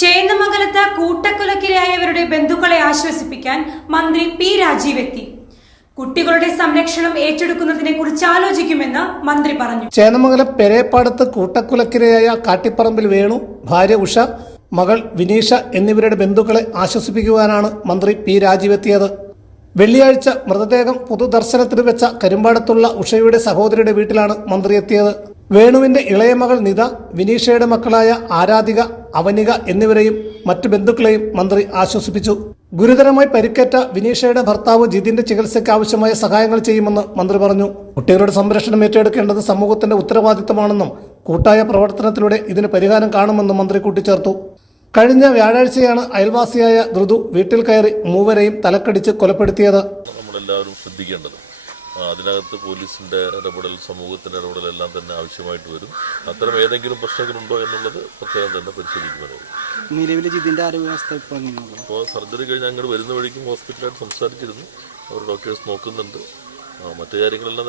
ചേന്നമംഗലത്ത് കൂട്ടക്കൊലക്കിരയായവരുടെ ബന്ധുക്കളെ ആശ്വസിപ്പിക്കാൻ മന്ത്രി പി രാജീവ് എത്തി കുട്ടികളുടെ സംരക്ഷണം ഏറ്റെടുക്കുന്നതിനെ കുറിച്ച് ആലോചിക്കുമെന്ന് മന്ത്രി പറഞ്ഞു. ചേന്നമംഗലം പെരേപ്പാടത്ത് കൂട്ടക്കുലക്കിരയായ കാട്ടിപ്പറമ്പിൽ വേണു ഭാര്യ ഉഷ മകൾ വിനീഷ എന്നിവരുടെ ബന്ധുക്കളെ ആശ്വസിപ്പിക്കുവാനാണ് മന്ത്രി പി രാജീവ് എത്തിയത് വെള്ളിയാഴ്ച മൃതദേഹം പൊതുദർശനത്തിന് വെച്ച കരുമ്പാടത്തുള്ള ഉഷയുടെ സഹോദരിയുടെ വീട്ടിലാണ് മന്ത്രി എത്തിയത്. വേണുവിന്റെ ഇളയ മകൾ നിത വിനീഷയുടെ മക്കളായ ആരാധിക അവനിക എന്നിവരെയും മറ്റു ബന്ധുക്കളെയും മന്ത്രി ആശ്വസിപ്പിച്ചു. ഗുരുതരമായി പരിക്കേറ്റ വിനീഷയുടെ ഭർത്താവ് ജിതിന്റെ ചികിത്സയ്ക്ക് ആവശ്യമായ സഹായങ്ങൾ ചെയ്യുമെന്ന് മന്ത്രി പറഞ്ഞു. കുട്ടികളുടെ സംരക്ഷണം ഏറ്റെടുക്കേണ്ടത് സമൂഹത്തിന്റെ ഉത്തരവാദിത്തമാണെന്നും കൂട്ടായ പ്രവർത്തനത്തിലൂടെ ഇതിന് പരിഹാരം കാണുമെന്നും മന്ത്രി കൂട്ടിച്ചേർത്തു. കഴിഞ്ഞ വ്യാഴാഴ്ചയാണ് അയൽവാസിയായ ധൃതു വീട്ടിൽ കയറി മൂവരെയും തലക്കടിച്ച് കൊലപ്പെടുത്തിയത്. നമ്മളെല്ലാവരും ശ്രദ്ധിക്കേണ്ടത് അതിനകത്ത് പോലീസിന്റെ ഇടപെടൽ സമൂഹത്തിന്റെ ഇടപെടൽ എല്ലാം തന്നെ ആവശ്യമായിട്ട് വരും. അത്തരം ഏതെങ്കിലും പ്രശ്നങ്ങളുണ്ടോ എന്നുള്ളത് പ്രത്യേകം തന്നെ പരിശോധിക്കുവാനാവും നിലവിലെ ആരോഗ്യാവസ്ഥ ഇപ്പോൾ സർജറി കഴിഞ്ഞ് അങ്ങോട്ട് വരുന്ന വഴിക്കും ഹോസ്പിറ്റലായിട്ട് സംസാരിച്ചിരുന്നു. അവർ ഡോക്ടേഴ്സ് നോക്കുന്നുണ്ട്. മറ്റു കാര്യങ്ങളെല്ലാം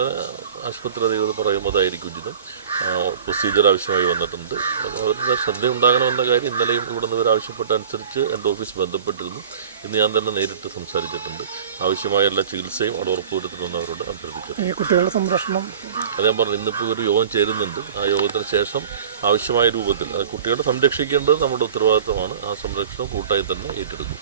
ആശുപത്രി അധികൃതർ പറയുന്നതായിരിക്കും ഉചിതം. പ്രൊസീജിയർ ആവശ്യമായി വന്നിട്ടുണ്ട്. അപ്പോൾ അവരുടെ ശ്രദ്ധ ഉണ്ടാകണമെന്ന കാര്യം ഇന്നലെയും ഇവിടെ നിന്ന് ഇവർ ആവശ്യപ്പെട്ട അനുസരിച്ച് എന്റെ ഓഫീസ് ബന്ധപ്പെട്ടിരുന്നു. ഇന്ന് ഞാൻ തന്നെ നേരിട്ട് സംസാരിച്ചിട്ടുണ്ട്. ആവശ്യമായ എല്ലാ ചികിത്സയും അവിടെ ഉറപ്പുവരുത്തണമെന്ന് അവരോട് അഭ്യർത്ഥിച്ചു കുട്ടികളുടെ സംരക്ഷണം. അത് ഞാൻ പറഞ്ഞു ഇന്നിപ്പോൾ ഒരു യോഗം ചേരുന്നുണ്ട്. ആ യോഗത്തിന് ശേഷം ആവശ്യമായ രൂപത്തിൽ കുട്ടികളെ സംരക്ഷിക്കേണ്ടത് നമ്മുടെ ഉത്തരവാദിത്തമാണ് ആ സംരക്ഷണം കൂട്ടായി തന്നെ ഏറ്റെടുക്കും.